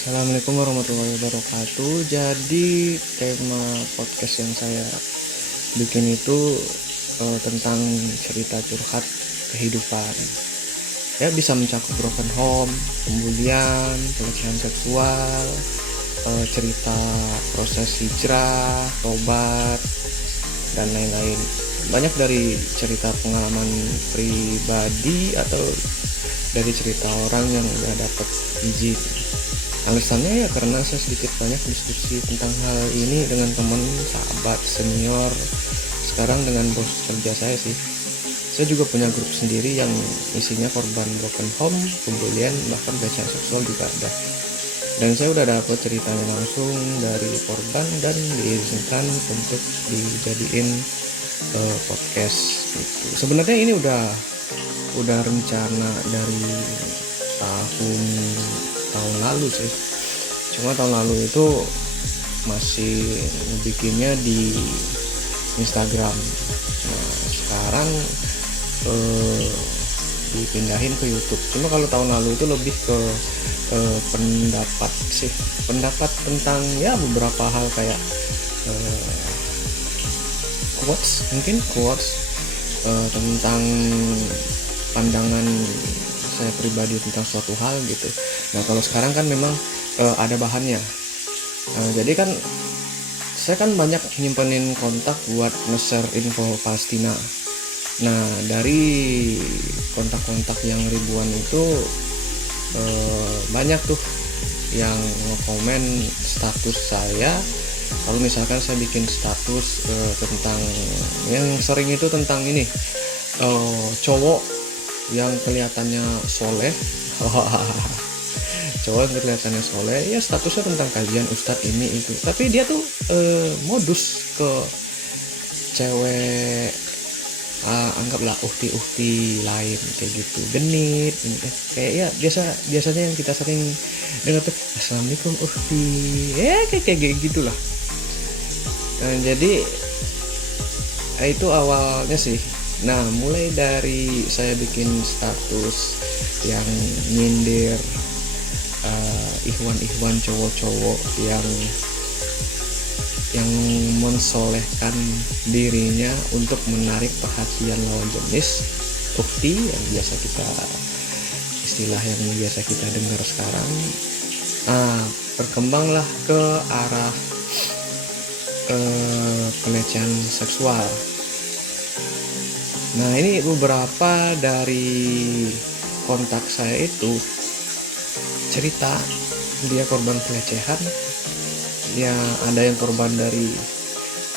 Assalamualaikum warahmatullahi wabarakatuh. Jadi tema podcast yang saya bikin itu tentang cerita curhat kehidupan. Ya bisa mencakup broken home, pembulian, pelecehan seksual, cerita proses hijrah, tobat, dan lain-lain. Banyak dari cerita pengalaman pribadi atau dari cerita orang yang udah dapat izin. Alasannya ya karena saya sedikit banyak diskusi tentang hal ini dengan teman, sahabat, senior, sekarang dengan bos kerja saya sih. Saya juga punya grup sendiri yang isinya korban broken home, pembulian, bahkan pelecehan seksual juga ada. Dan saya udah dapat ceritanya langsung dari korban dan diizinkan untuk dijadiin podcast gitu. Sebenarnya ini udah rencana dari tahun tahun lalu sih, cuma tahun lalu itu masih bikinnya di Instagram. Nah sekarang dipindahin ke YouTube. Cuma kalau tahun lalu itu lebih ke pendapat tentang ya beberapa hal kayak quotes tentang pandangan saya pribadi tentang suatu hal gitu. Nah kalau sekarang kan memang ada bahannya. Jadi kan saya kan banyak nyimpenin kontak buat nge-share info Palestina. Nah dari kontak-kontak yang ribuan itu banyak tuh yang nge-komen status saya. Kalau misalkan saya bikin status tentang yang sering itu tentang ini cowok yang kelihatannya soleh cowok yang kelihatannya soleh ya statusnya tentang kajian ustadz ini itu, tapi dia tuh modus ke cewek anggaplah uhti lain kayak gitu, genit kayak ya biasanya yang kita sering dengar tuh assalamualaikum uhti kayak gitulah. Jadi itu awalnya sih. Nah mulai dari saya bikin status yang nyindir ikhwan cowok-cowok yang mensolehkan dirinya untuk menarik perhatian lawan jenis ukti, yang biasa kita istilah yang biasa kita dengar sekarang, berkembanglah ke arah pelecehan seksual. Nah ini beberapa dari kontak saya itu cerita dia korban pelecehan. Ya ada yang korban dari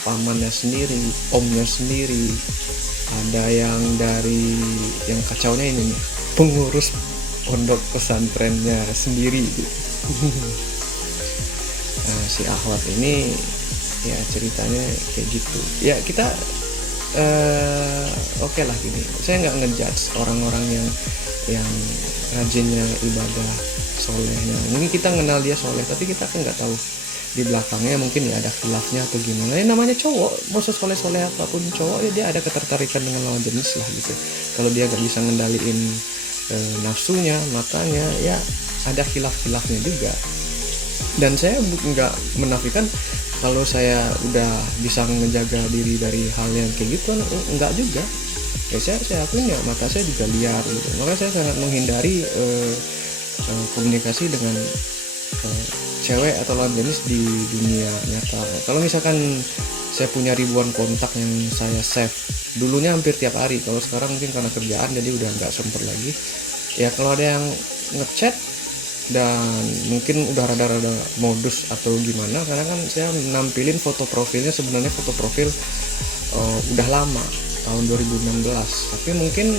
pamannya sendiri, omnya sendiri, ada yang dari yang kacaunya ini nih, pengurus pondok pesantrennya sendiri gitu. Nah si Ahwat ini ya ceritanya kayak gitu. Ya kita oke lah gini, saya nggak ngejudge orang-orang yang rajinnya ibadah, solehnya. Mungkin kita kenal dia soleh, tapi kita kan nggak tahu di belakangnya mungkin ya ada khilafnya atau gimana. Ya namanya cowok, mau soleh apapun cowok ya dia ada ketertarikan dengan lawan jenis lah gitu. Kalau dia nggak bisa ngendaliin nafsunya, makanya ya ada khilafnya juga. Dan saya nggak menafikan kalau saya udah bisa menjaga diri dari hal yang kayak gitu, enggak juga. Ya saya akuin ya mata saya juga liar gitu. Maka saya sangat menghindari komunikasi dengan cewek atau lawan jenis di dunia nyata. Kalau misalkan saya punya ribuan kontak yang saya save, dulunya hampir tiap hari. Kalau sekarang mungkin karena kerjaan jadi udah nggak sempet lagi. Ya kalau ada yang ngechat dan mungkin udah rada-rada modus atau gimana, karena kan saya nampilin foto profilnya, sebenarnya foto profil udah lama tahun 2016, tapi mungkin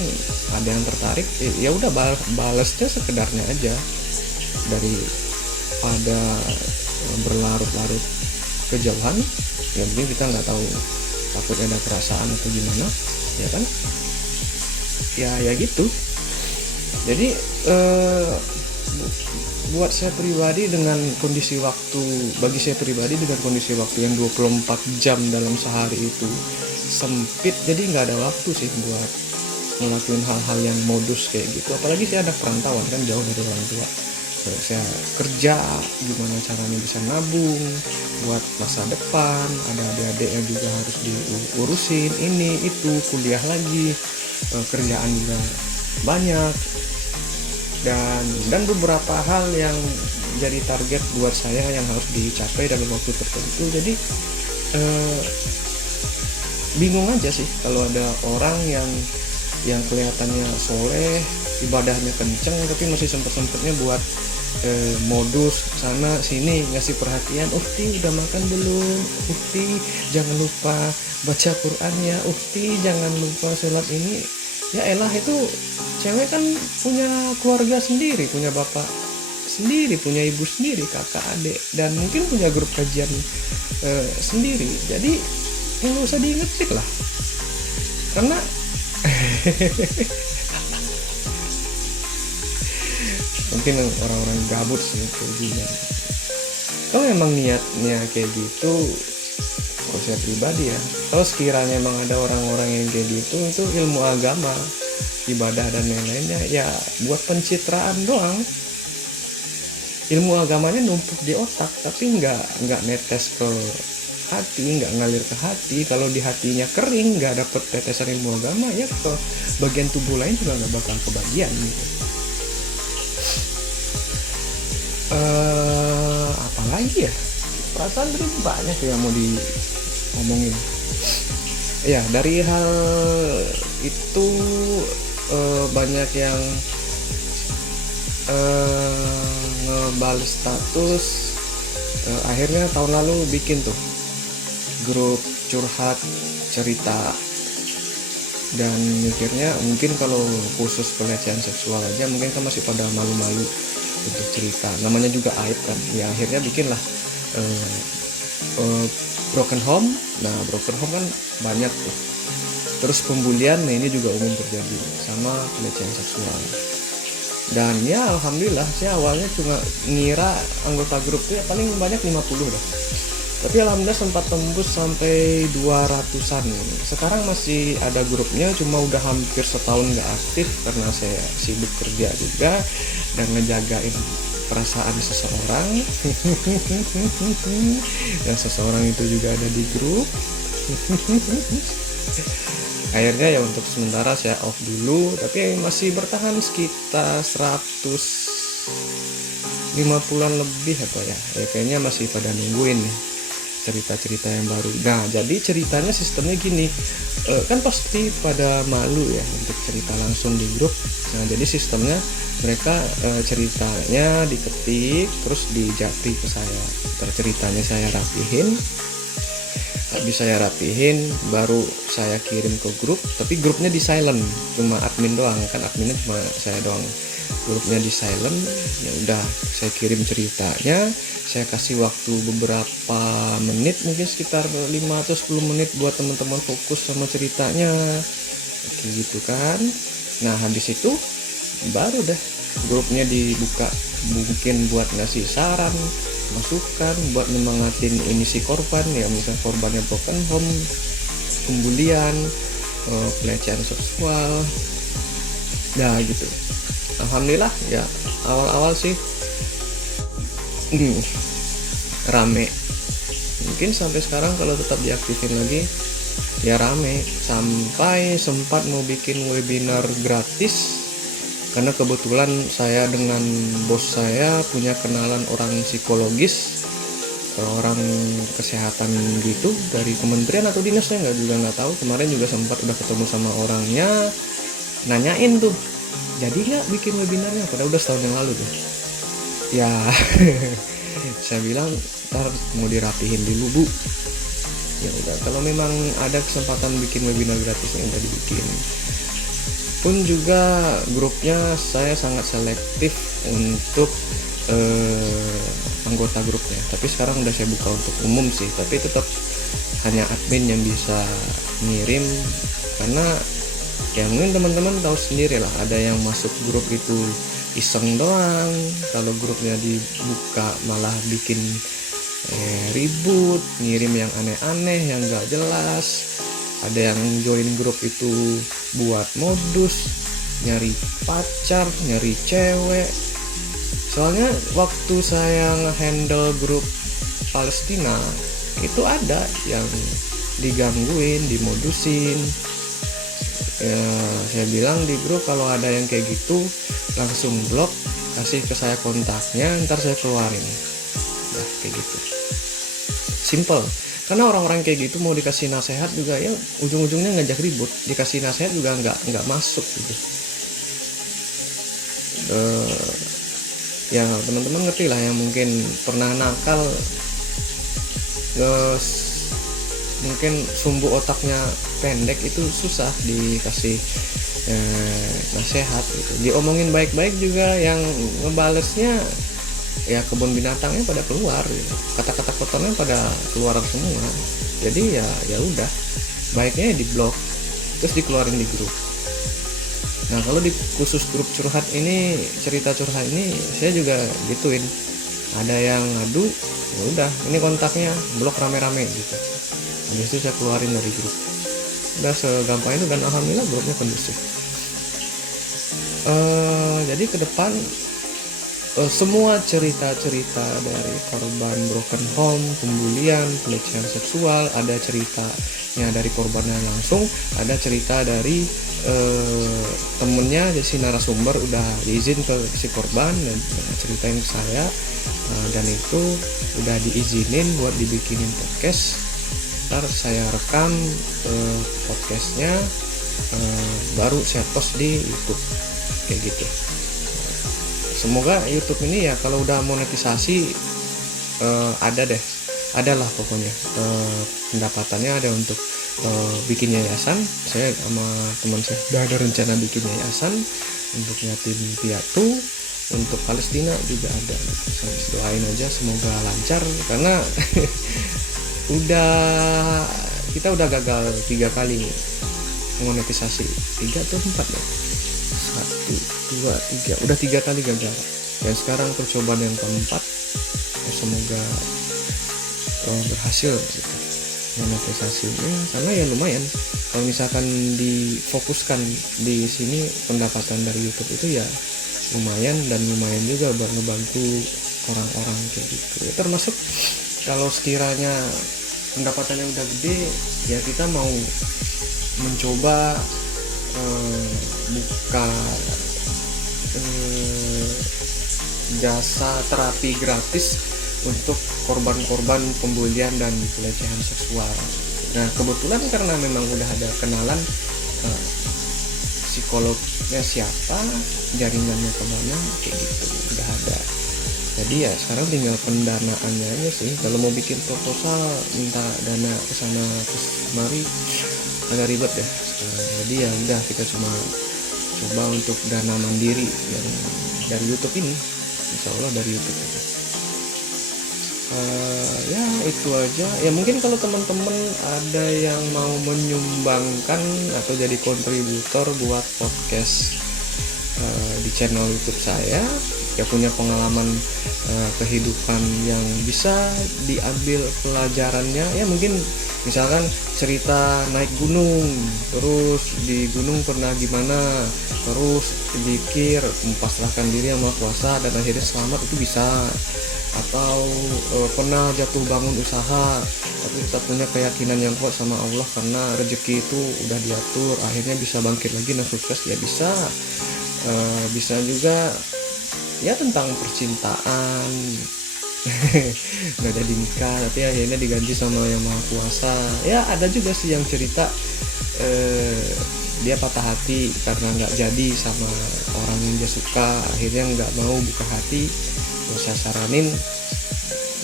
ada yang tertarik ya udah balesnya sekedarnya aja, daripada berlarut-larut kejauhan. Ya mungkin kita nggak tahu, takutnya ada perasaan atau gimana ya kan, ya gitu. Jadi buat saya pribadi dengan kondisi waktu, bagi saya pribadi dengan kondisi waktu yang 24 jam dalam sehari itu sempit, jadi nggak ada waktu sih buat ngelakuin hal-hal yang modus kayak gitu. Apalagi saya anak perantauan kan, jauh dari orang tua. saya kerja, gimana caranya bisa nabung buat masa depan, ada adik-adik yang juga harus diurusin, ini itu, kuliah lagi, kerjaan juga banyak, dan beberapa hal yang jadi target buat saya yang harus dicapai dalam waktu tertentu. Jadi bingung aja sih kalau ada orang yang kelihatannya soleh, ibadahnya kenceng, tapi masih sempet-sempetnya buat modus sana sini, ngasih perhatian. Ukti udah makan belum? Ukti jangan lupa baca Quran ya. Ukti jangan lupa sholat ini. Ya elah, itu cewek kan punya keluarga sendiri, punya bapak sendiri, punya ibu sendiri, kakak adik, dan mungkin punya grup kajian sendiri. Jadi nggak usah diingetin lah, karena mungkin orang-orang gabut sih kayak gini. Kalau emang niatnya kayak gitu, kalau saya pribadi ya, kalau sekiranya emang ada orang-orang yang kayak gitu, itu ilmu agama, ibadah dan lain-lainnya ya buat pencitraan doang. Ilmu agamanya numpuk di otak, tapi nggak netes ke hati, nggak ngalir ke hati. Kalau di hatinya kering, nggak dapet tetesan ilmu agama, ya ke bagian tubuh lain juga nggak bakal kebagian gitu. Apalagi ya, perasaan tadi banyak yang mau diomongin. Ya, dari hal itu banyak yang ngebales status. Akhirnya tahun lalu bikin tuh grup curhat cerita, dan mikirnya mungkin kalau khusus pelecehan seksual aja mungkin kan masih pada malu-malu untuk cerita, namanya juga aib kan ya. Akhirnya bikinlah broken home. Nah, broken home kan banyak tuh. Terus pembulian, nah ini juga umum terjadi, sama pelecehan seksual. Dan ya alhamdulillah, saya awalnya cuma ngira anggota grup tuh ya paling banyak 50 dah, tapi alhamdulillah sempat tembus sampai 200-an. Sekarang masih ada grupnya, cuma udah hampir setahun gak aktif karena saya sibuk kerja juga dan ngejagain perasaan seseorang. Dan seseorang itu juga ada di grup. Akhirnya ya untuk sementara saya off dulu, tapi masih bertahan sekitar 150-an lebih atau ya kayaknya masih pada nungguin nih cerita-cerita yang baru. Nah, jadi ceritanya sistemnya gini, kan pasti pada malu ya untuk cerita langsung di grup. Nah, jadi sistemnya mereka ceritanya diketik terus dijapri ke saya. Ceritanya saya rapihin, habis saya rapihin baru saya kirim ke grup, tapi grupnya di silent, cuma admin doang, kan adminnya cuma saya doang. Grupnya di silent, ya udah saya kirim ceritanya, saya kasih waktu beberapa menit, mungkin sekitar 5 atau 10 menit buat teman-teman fokus sama ceritanya, kayak gitu kan. Nah, habis itu baru deh grupnya dibuka, mungkin buat ngasih saran, masukan, buat nyemangatin ini si korban ya, misalnya korbannya broken home, pembulian, pelecehan seksual, nah gitu. Alhamdulillah ya, awal-awal sih rame. Mungkin sampai sekarang kalau tetap diaktifin lagi ya rame, sampai sempat mau bikin webinar gratis karena kebetulan saya dengan bos saya punya kenalan orang psikologis, orang kesehatan gitu dari kementerian atau dinas, saya nggak tahu. Kemarin juga sempat udah ketemu sama orangnya, nanyain tuh jadi nggak bikin webinarnya, padahal udah setahun yang lalu tuh ya. Saya bilang ntar mau dirapihin dulu bu, ya udah kalau memang ada kesempatan bikin webinar gratisnya udah dibikin. Pun juga grupnya saya sangat selektif untuk anggota grupnya, tapi sekarang udah saya buka untuk umum sih, tapi tetap hanya admin yang bisa ngirim, karena ya mungkin teman-teman tahu sendiri lah, ada yang masuk grup itu iseng doang, kalau grupnya dibuka malah bikin ribut, ngirim yang aneh-aneh yang gak jelas. Ada yang join grup itu buat modus, nyari pacar, nyari cewek, Soalnya waktu saya nge-handle grup Palestina itu ada yang digangguin, dimodusin. Ya, saya bilang di grup kalau ada yang kayak gitu langsung blok, kasih ke saya kontaknya, ntar saya keluarin. Ya kayak gitu. Simple. Karena orang-orang kayak gitu mau dikasih nasihat juga ya ujung-ujungnya ngajak ribut. Dikasih nasihat juga nggak masuk gitu. Ya teman-teman ngerti lah yang mungkin pernah nakal, mungkin sumbu otaknya pendek itu susah dikasih nasihat gitu. Diomongin baik-baik juga yang ngebalesnya ya kebun binatangnya pada keluar gitu. Kata-kata kotornya pada keluar semua. Jadi ya udah, baiknya di blok terus dikeluarin di grup. Nah kalau di khusus grup curhat ini, cerita curhat ini saya juga gituin. Ada yang ngadu, ya udah ini kontaknya blok rame-rame gitu. Habis itu saya keluarin dari grup. Udah segampang itu dan alhamdulillah grupnya kondusif. Jadi ke depan semua cerita-cerita dari korban broken home, pembulian, pelecehan seksual, ada ceritanya dari korbannya langsung, ada cerita dari temennya, jadi si narasumber udah diizin ke si korban dan ceritain ke saya, dan itu udah diizinin buat dibikinin podcast. Ntar saya rekam podcastnya, baru saya post di YouTube kayak gitu. Semoga YouTube ini ya kalau udah monetisasi adalah pokoknya pendapatannya ada untuk bikin yayasan. Saya sama teman saya udah ada rencana bikin yayasan untuk yatim piatu, untuk Palestina juga ada. Saya doain aja semoga lancar karena kita udah gagal 3 kali monetisasi, 3 atau 4 ya, 1, 2, 3, udah 3 kali gagal. Dan sekarang percobaan yang keempat, ya semoga berhasil gitu monetisasinya, karena ya lumayan kalau misalkan difokuskan di sini pendapatan dari YouTube itu ya lumayan, dan lumayan juga buat ngebantu orang-orang kayak gitu ya. Termasuk kalau sekiranya pendapatannya udah gede ya kita mau mencoba buka jasa terapi gratis untuk korban-korban pembulian dan pelecehan seksual. Nah kebetulan karena memang udah ada kenalan psikolognya siapa, jaringannya kemana, kayak gitu udah ada. Jadi ya sekarang tinggal pendanaannya aja sih. Kalau mau bikin proposal minta dana kesana kemari agak ribet ya sekarang. Jadi ya udah kita cuma coba untuk dana mandiri yang dari YouTube ini, insya Allah dari YouTube ini. Ya itu aja ya. Mungkin kalau teman-teman ada yang mau menyumbangkan atau jadi kontributor buat podcast di channel YouTube saya, ya punya pengalaman kehidupan yang bisa diambil pelajarannya, ya mungkin misalkan cerita naik gunung, terus di gunung pernah gimana, terus dikir mempasrahkan diri sama kuasa dan akhirnya selamat, itu bisa. Atau pernah jatuh bangun usaha tapi tetap punya keyakinan yang kuat sama Allah karena rezeki itu udah diatur, akhirnya bisa bangkit lagi dan sukses, ya bisa. Bisa juga ya tentang percintaan nggak jadi nikah tapi akhirnya diganti sama yang maha kuasa. Ya ada juga sih yang cerita dia patah hati karena nggak jadi sama orang yang dia suka, akhirnya nggak mau buka hati. Ya, saya saranin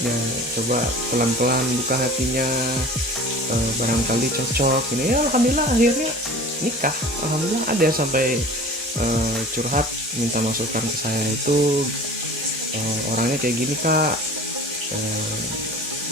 ya coba pelan-pelan buka hatinya, barangkali cocok ini ya. Alhamdulillah akhirnya nikah, alhamdulillah. Ada yang sampai curhat minta masukan ke saya, itu orangnya kayak gini kak,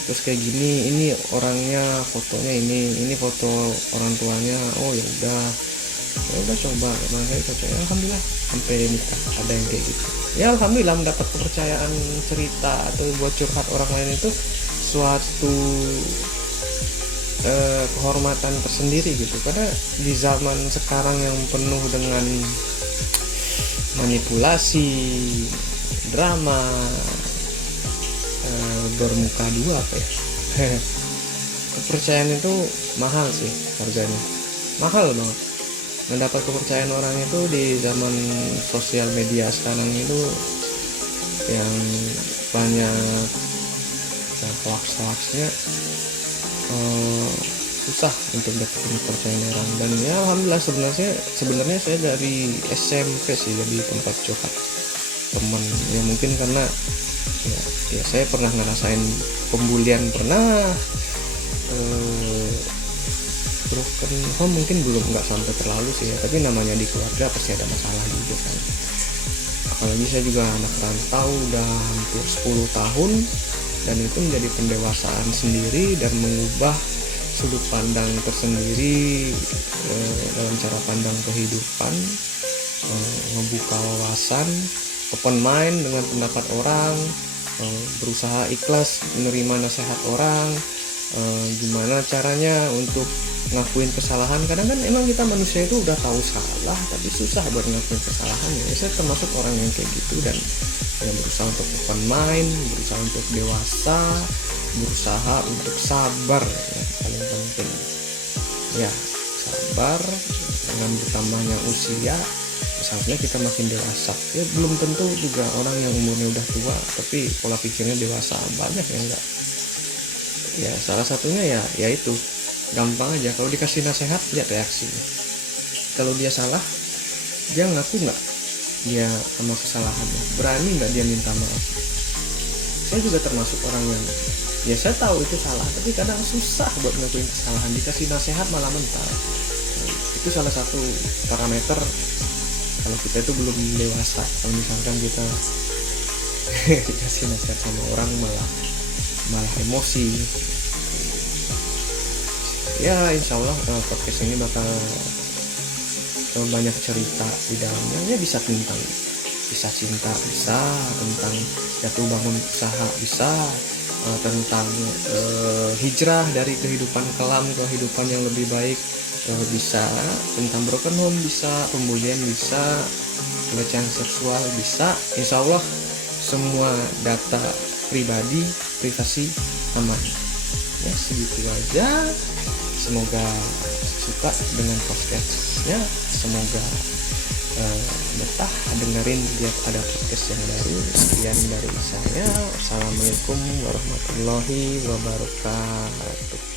terus kayak gini, ini orangnya, fotonya ini foto orang tuanya, oh ya udah coba makanya cocok ya. Alhamdulillah sampai nikah ada yang kayak gitu ya. Alhamdulillah mendapat kepercayaan cerita atau buat curhat orang lain itu suatu kehormatan tersendiri gitu, karena di zaman sekarang yang penuh dengan manipulasi, drama, bermuka dua apa ya. Kepercayaan itu mahal sih harganya, mahal banget. Mendapat kepercayaan orang itu di zaman sosial media sekarang itu yang banyak hoax-hoaxnya, susah untuk dapetin kepercayaan orang. Dan ya alhamdulillah, sebenarnya saya dari SMP sih jadi tempat curhat temen ya, mungkin karena ya saya pernah ngerasain pembulian, pernah broken home mungkin belum, nggak sampai terlalu sih ya, tapi namanya di keluarga pasti ada masalah juga kan. Apalagi saya juga anak rantau udah hampir 10 tahun, dan itu menjadi pendewasaan sendiri dan mengubah sudut pandang tersendiri dalam cara pandang kehidupan, membuka wawasan, open mind dengan pendapat orang, berusaha ikhlas menerima nasihat orang, gimana caranya untuk ngakuin kesalahan. Kadang kan emang kita manusia itu udah tahu salah tapi susah buat ngakuin kesalahan ya. Saya termasuk orang yang kayak gitu, dan ya berusaha untuk open mind, berusaha untuk dewasa, berusaha untuk sabar ya, paling penting ya, sabar. Dengan bertambahnya usia, misalnya kita makin dewasa ya, belum tentu juga orang yang umurnya udah tua tapi pola pikirnya dewasa, banyak yang enggak ya. Salah satunya ya itu gampang aja, kalau dikasih nasihat lihat reaksinya. Kalau dia salah, dia ngaku nggak dia sama kesalahannya, berani nggak dia minta maaf. Saya juga termasuk orang yang ya saya tahu itu salah tapi kadang susah buat ngakuin kesalahan, dikasih nasihat malah mental. Itu salah satu parameter kalau kita itu belum dewasa. Kalau misalkan kita dikasih nasihat sama orang malah emosi ya. Insya Allah podcast ini bakal banyak cerita di dalamnya ya, bisa tentang kisah cinta, bisa tentang jatuh bangun usaha, bisa tentang hijrah dari kehidupan kelam ke kehidupan yang lebih baik, bisa tentang broken home, bisa pembulian, bisa pelecehan seksual, bisa. Insya Allah semua data pribadi, privasi aman ya. Segitu aja, semoga suka dengan podcastnya, semoga betah dengerin dia ada podcast yang baru. Sekian dari saya, assalamualaikum warahmatullahi wabarakatuh.